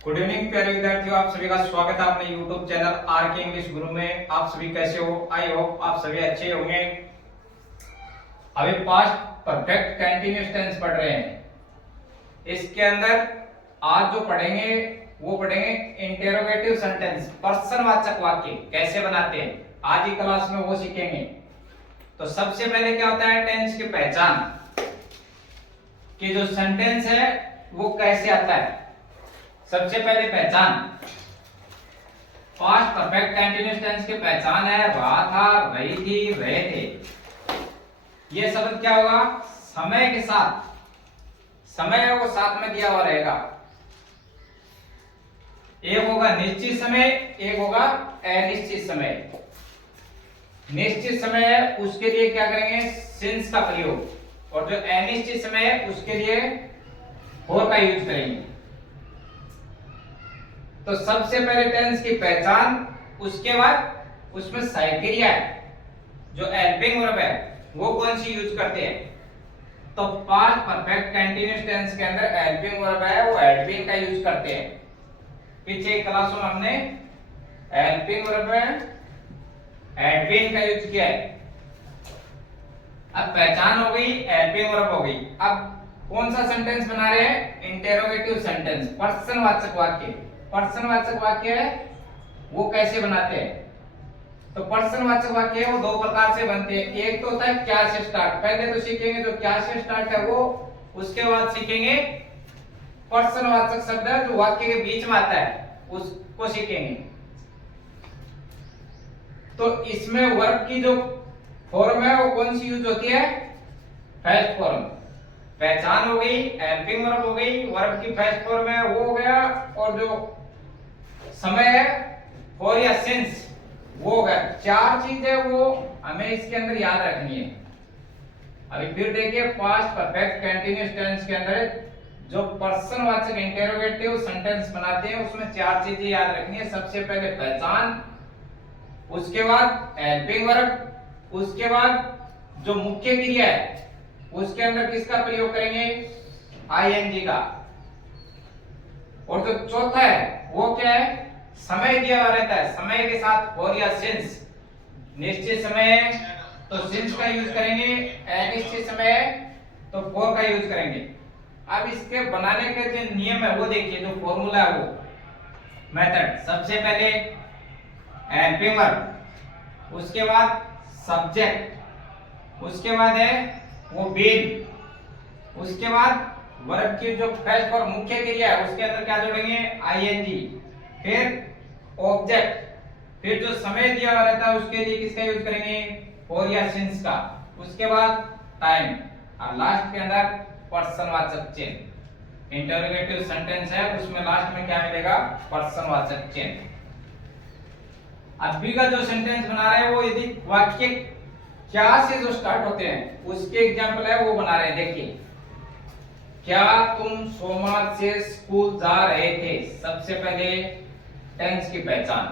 Good evening प्यारे विद्यार्थियों, आप सभी का स्वागत है अपने YouTube चैनल आर के इंग्लिश गुरु में। आप सभी कैसे हो? आई होप आप सभी अच्छे होंगे। अभी पास्ट परफेक्ट कंटीन्यूअस टेंस पढ़ रहे हैं। इसके अंदर आज जो पढ़ेंगे वो पढ़ेंगे इंटेरोगेटिव सेंटेंस, प्रश्नवाचक वाक्य कैसे बनाते हैं। आज की क्लास में वो सीखेंगे। तो सबसे पहले क्या होता है टेंस की पहचान, कि जो सेंटेंस है वो कैसे आता है। सबसे पहले पहचान, पास्ट परफेक्ट कंटीन्यूअस टेंस की पहचान है रहा था, रही थी, रहे थे। ये शब्द क्या होगा? समय के साथ, समय है वो साथ में दिया हुआ रहेगा। एक होगा निश्चित समय, एक होगा अनिश्चित समय। निश्चित समय है उसके लिए क्या करेंगे? सिंस का प्रयोग, और जो अनिश्चित समय है उसके लिए फॉर का यूज करेंगे। तो सबसे पहले टेंस की पहचान, उसके बाद उसमें साइक्रिया है, जो हेल्पिंग वर्ब है वो कौन सी यूज करते हैं। तो पास्ट परफेक्ट कंटीन्यूअस टेंस के अंदर हेल्पिंग वर्ब है वो हेल्पिंग का यूज करते हैं। पीछे क्लास में हमने हेल्पिंग वर्ब है हेल्पिंग का यूज किया है। अब पहचान हो गई, हेल्पिंग वर्ब हो गई। अब कौन सा सेंटेंस बना रहे हैं? इंटेरोगेटिव सेंटेंस, प्रश्नवाचक वाक्य। प्रश्नवाचक वाक्य है वो कैसे बनाते हैं? तो प्रश्नवाचक वाक्य है वो दो प्रकार से बनते हैं। एक तो होता है क्या से स्टार्ट, पहले तो सीखेंगे जो क्या से स्टार्ट है वो, उसके बाद सीखेंगे प्रश्नवाचक शब्द है जो वाक्य के बीच में आता है उसको सीखेंगे। तो इसमें वर्ब की जो फॉर्म है वो कौन सी यूज होती है? First form. पहचान हो गई, हेल्पिंग वर्ब हो गई, वर्ब की फर्स्ट फॉर्म है वो हो गया, और जो समय है फॉर या सिंस वो हो गया। चार चीजें वो हमें इसके अंदर याद रखनी है। अभी फिर देखिए पास्ट परफेक्ट कंटीन्यूअस टेंस के अंदर जो प्रश्नवाचक इंटेरोगेटिव सेंटेंस बनाते हैं उसमें चार चीजें याद रखनी है। सबसे पहले पहचान, उसके बाद हेल्पिंग वर्ब, उसके बाद जो मुख्य क्रिया है उसके अंदर किसका प्रयोग करेंगे? आईएनजी का। और जो चौथा है वो क्या है? समय दिया हुआ रहता है, समय के साथ फॉर या सिंस। निश्चित समय है तो सिंस का यूज करेंगे, अनिश्चित समय है तो फॉर का यूज करेंगे। अब इसके बनाने के जो नियम है वो देखिए, जो फॉर्मूला है वो मेथड। सबसे पहले हेल्पिंग वर्ब, उसके बाद सब्जेक्ट, उसके बाद है वो बीन, उसके बाद वर्ब की जो फर्स्ट और मुख्य क्रिया है उसके अंदर क्या जोड़ेंगे? आईएनजी, फिर ऑब्जेक्ट, फिर जो समय दिया हुआ रहता है उसके लिए किसका यूज करेंगे? फॉर या सिंस का, उसके बाद टाइम, और लास्ट के अंदर प्रश्नवाचक चिन्ह। इंटरोगेटिव सेंटेंस है उसमें लास्ट में क्या मिलेगा? प्रश्नवाचक चिन्ह। अभी का जो सेंटेंस बना रहे हैं वो यदि वाक्य क्या से जो स्टार्ट होते हैं उसके एग्जांपल है वो बना रहे हैं। देखिए, क्या तुम सोमवार से स्कूल जा रहे थे? सबसे पहले टेंस की पहचान,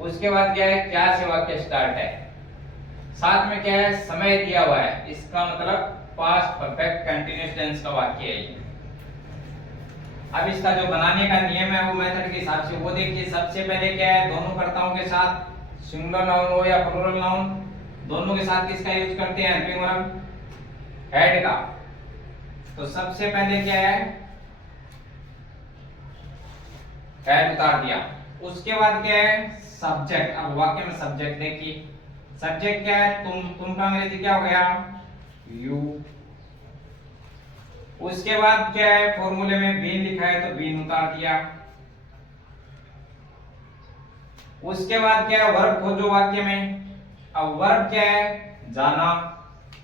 उसके बाद क्या है? क्या से वाक्य स्टार्ट है, साथ में क्या है? समय दिया हुआ है, इसका मतलब पास्ट परफेक्ट कंटीन्यूअस टेंस का वाक्य है ये। अब इसका जो बनाने का नियम है वो मेथड के हिसाब से वो देखिए। सबसे पहले क्या है? दोनों कर्ताओं के साथ, सिंगुलर नाउन हो या प्लूरल नाउन, दोनों के साथ किसका यूज करते हैं? हेल्पिंग वर्ब, हेड का। तो सबसे पहले क्या है? हेड उतार दिया। उसके बाद क्या है? सब्जेक्ट। अब वाक्य में सब्जेक्ट देखिए, सब्जेक्ट क्या है? तुम का अंग्रेजी क्या हो गया? यू। उसके बाद क्या है? फॉर्मूले में बीन लिखा है तो बीन उतार दिया। उसके बाद क्या है? वर्ब खोजो वाक्य में। अब वर्ब क्या है? जाना।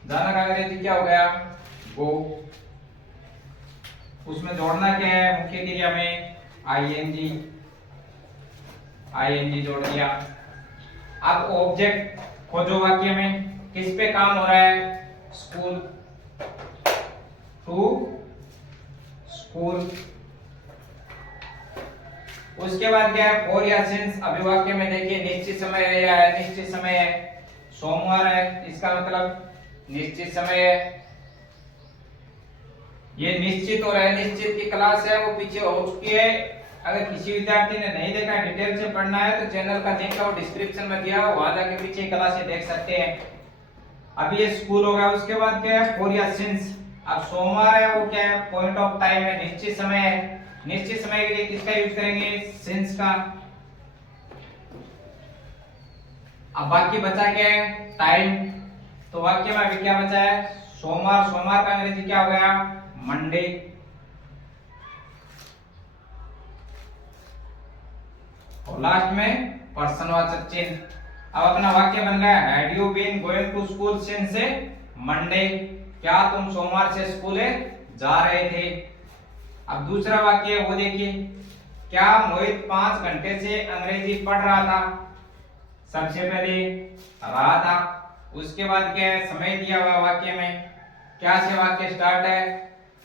जाना का अंग्रेजी क्या हो गया? गो। उसमें जोड़ना क्या है? मुख्य क्रिया में आईएनजी, आईएनजी जोड़ दिया। अब ऑब्जेक्ट खोजो वाक्य में, किस पे काम हो रहा है? School, to school. उसके बाद क्या है? फॉर या सिंस। अभी वाक्य में देखिए निश्चित समय है या अनिश्चित समय है। सोमवार है, इसका मतलब निश्चित समय है। ये निश्चित और अनिश्चित की क्लास है वो पीछे हो चुकी है। अगर किसी विद्यार्थी ने नहीं देखा, डिटेल से पढ़ना है तो चैनल का लिंक और डिस्क्रिप्शन में दिया हुआ, वहां जाके पीछे क्लास से देख सकते हैं। अभी ये स्कूल हो गया, उसके बाद क्या है फॉर या सिंस। अब सोमवार है वो क्या है पॉइंट ऑफ टाइम है, निश्चित समय है। निश्चित समय के लिए किसका यूज करेंगे सिंस का। अब बाकी बचा क्या है टाइम। तो वाक्य में अभी क्या बचा है सोमवार। सोमवार का अंग्रेजी क्या हो गया मंडे। और लास्ट में पर्सनवाचक चिन्ह। अब अपना वाक्य बन गया had you been going to school since Monday. क्या तुम सोमवार से स्कूल जा रहे थे। अब दूसरा वाक्य वो देखिए, क्या मोहित 5 घंटे से अंग्रेजी पढ़ रहा था। सबसे पहले रहा था, उसके बाद क्या है समय दिया हुआ वाक्य में, क्या से वाक्य स्टार्ट है।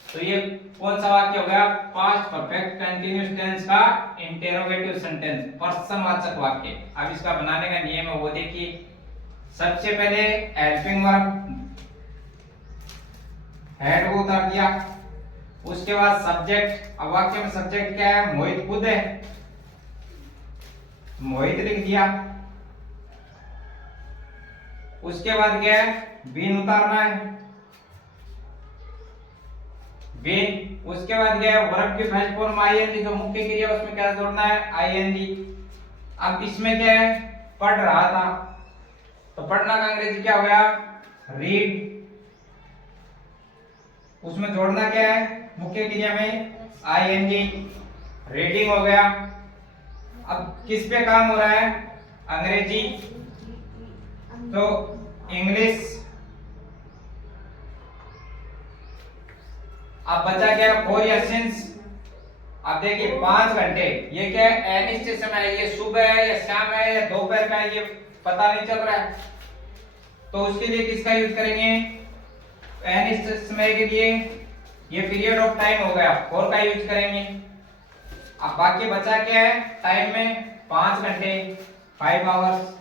तो ये कौन सा वाक्य हो गया पास्ट परफेक्ट कंटीन्यूअस टेंस का इंटरोगेटिव सेंटेंस, प्रश्नवाचक वाक्य। अब इसका बनाने का नियम है वो देखिए। सबसे पहले हेल्पिंग वर्ब हेड को उतार दिया, उसके बाद सब्जेक्ट। अब वाक्य में सब्जेक्ट क्या है मोहित खुद है, मोहित लिख दिया। उसके बाद क्या है बीन उतारना है, बीन। उसके बाद क्या है वर्ब की फर्स्ट फॉर्म आईएनजी, जो मुख्य क्रिया उसमें क्या जोड़ना है आईएनजी। अब इसमें क्या है पढ़ रहा था, तो पढ़ना का अंग्रेजी क्या हो गया रीड। उसमें जोड़ना क्या है मुख्य क्रिया में आईएनजी, रीडिंग हो गया। अब किस पे काम हो रहा है अंग्रेजी, तो इंग्लिश। अब बचा क्या फॉर या सिंस। अब देखिए 5 घंटे ये क्या है अनिश्चित समय है, ये सुबह है या शाम है या दोपहर का है ये पता नहीं चल रहा है। तो उसके लिए किसका यूज करेंगे अनिश्चित समय के लिए ये पीरियड ऑफ टाइम हो गया फॉर का यूज करेंगे। अब बाकी बचा क्या है टाइम में 5 घंटे 5 आवर्स।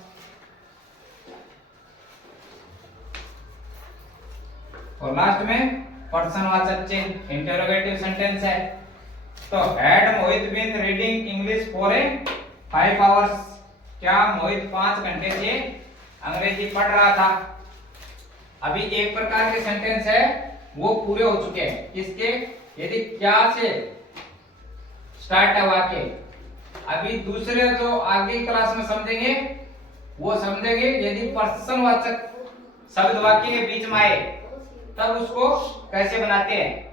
और लास्ट में पर्सनवाचक चिन्ह इंटरोगेटिव सेंटेंस है। तो had Mohit been reading English for 5 hours. क्या मोहित 5 घंटे से अंग्रेजी पढ़ रहा था। अभी एक प्रकार के सेंटेंस है वो पूरे हो चुके हैं किसके, यदि क्या से स्टार्ट है वाक्य। अभी दूसरे जो आगे क्लास में समझेंगे वो समझेंगे यदि पर्सनवाचक शब्द वाक्य के बीच में आए तब उसको कैसे बनाते हैं।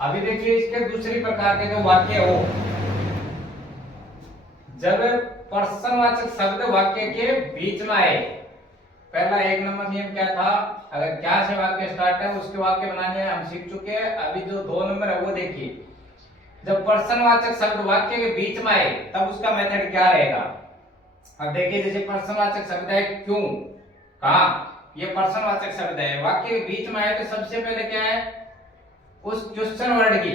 अभी देखिए इसके दूसरी प्रकार के जो वाक्य हो, जब पर्सनवाचक शब्द वाक्य के बीच में आए। पहला 1 नंबर नियम क्या था, अगर क्या से वाक्य स्टार्ट है उसके वाक्य बनाने हम सीख चुके हैं। अभी जो 2 नंबर है वो देखिए, जब पर्सनवाचक शब्द वाक्य के बीच में आए तब उसका मेथड क्या रहेगा। अब देखिए जैसे पर्सनवाचक शब्द है क्यों, कहा, ये पर्सनवाचक शब्द है वाक्य के बीच में आए तो सबसे पहले क्या है उस क्वेश्चन वर्ड की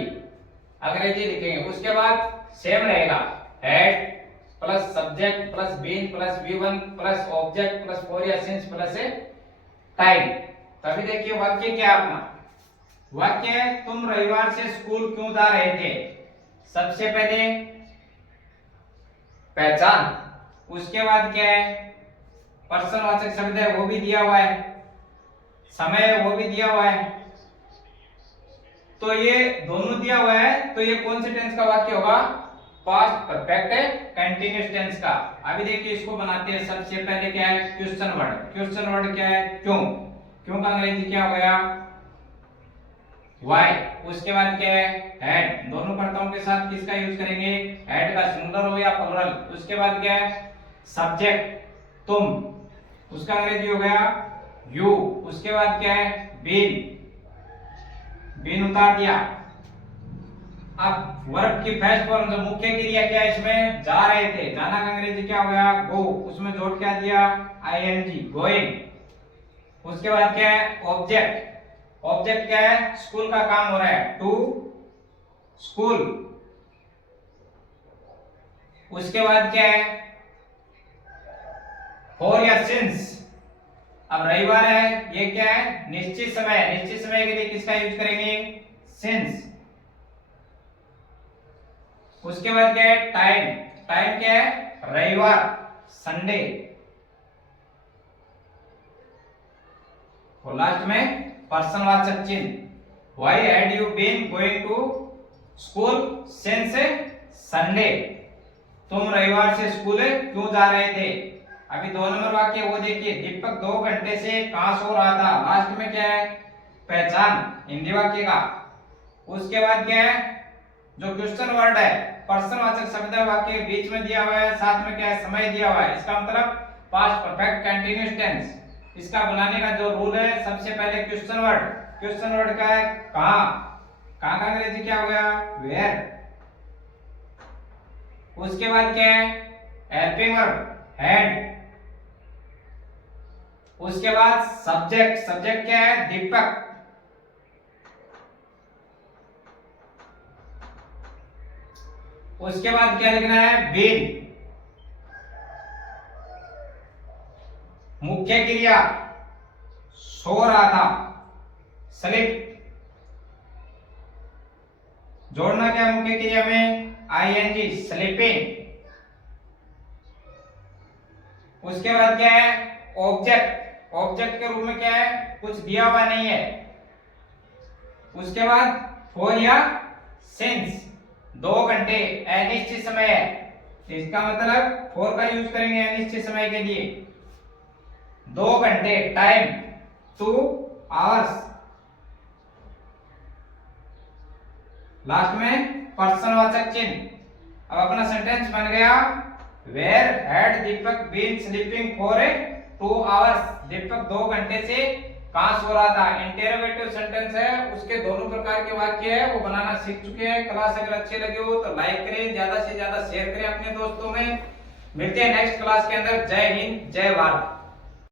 अंग्रेजी लिखेंगे। उसके बाद सेम रहेगा had plus subject plus been plus V1 plus object plus for या सिंस प्लस टाइम। तभी देखिए वाक्य क्या अपना वाक्य है तुम रविवार से स्कूल क्यों जा रहे थे। सबसे पहले पहचान, उसके बाद क्या है पर्सनवाचक शब्द है वो भी दिया हुआ है, समय है वो भी दिया हुआ है। तो ये दोनों दिया हुआ है तो ये कौन से टेंस का वाक्य होगा पास्ट परफेक्ट कंटीन्यूअस टेंस का। अभी देखिए इसको बनाते हैं। सबसे पहले क्या है क्वेश्चन वर्ड। क्वेश्चन वर्ड क्या है क्यों, क्यों का अंग्रेजी क्या हो गया व्हाई। उसके बाद क्या है हेड, दोनों कर्ताओं के साथ किसका यूज करेंगे हेड का, सिंगुलर हो या प्लुरल। उसके बाद क्या है सब्जेक्ट तुम, उसका अंग्रेजी हो गया यू। उसके बाद क्या है बीन, बीन उतार दिया। अब वर्ब की फर्स्ट फॉर्म जो मुख्य क्रिया क्या है इसमें जा रहे थे, जाना का अंग्रेजी क्या हो गया गो, उसमें जोड़ क्या दिया आईएनजी गोइंग। उसके बाद क्या है ऑब्जेक्ट, ऑब्जेक्ट क्या है स्कूल का काम हो रहा है टू स्कूल। उसके बाद क्या है फॉर या सिंस। अब रविवार है ये क्या है निश्चित समय, निश्चित समय के लिए किसका यूज करेंगे सिंस। उसके बाद क्या है टाइम, टाइम क्या है रविवार संडे, और लास्ट में पर्सनवाचक चिन्ह why had you been going to school since Sunday, तुम रविवार से स्कूल क्यों जा रहे थे। अभी 2 नंबर वाक्य वो देखिए, दीपक 2 घंटे से कहां सो रहा था, लास्ट में क्या है पहचान हिंदी वाक्य का। उसके बाद क्या है जो क्वेश्चन वर्ड है पर्सनवाचक शब्द है वाक्य के बीच में दिया हुआ है, साथ में क्या है समय दिया हुआ है, इसका मतलब पास्ट परफेक्ट कंटीन्यूअस टेंस। इसका बनाने का जो रूल है सबसे पहले क्वेश्चन वर्ड, क्वेश्चन वर्ड का है कहां, कहां का अंग्रेजी क्या हो गया वेयर। उसके बाद क्या है हेल्पिंग वर्ब हैड। उसके बाद सब्जेक्ट, सब्जेक्ट क्या है दीपक। उसके बाद क्या लिखना है बीन, मुख्य क्रिया सो रहा था स्लीप, जोड़ना क्या मुख्य क्रिया में आईएनजी स्लीपिंग। उसके बाद क्या है ऑब्जेक्ट, ऑब्जेक्ट के रूप में क्या है कुछ दिया हुआ नहीं है। उसके बाद फॉर या सिंस 2 घंटे अनिश्चित समय है, इसका मतलब फॉर का यूज करेंगे अनिश्चित समय के लिए। 2 घंटे टाइम 2 आवर्स, लास्ट में पर्सनवाचक चिन्ह। अब अपना सेंटेंस बन गया where had Deepak been sleeping for 2 hours, Deepak 2 घंटे से कहां सो रहा था। इंटेरोगेटिव सेंटेंस है, उसके दोनों प्रकार के वाक्य है वो बनाना सीख चुके हैं। क्लास अगर अच्छे लगे हो तो लाइक करें, ज्यादा से ज्यादा शेयर करें अपने दोस्तों में। मिलते हैं नेक्स्ट क्लास के अंदर। जय हिंद जय भारत।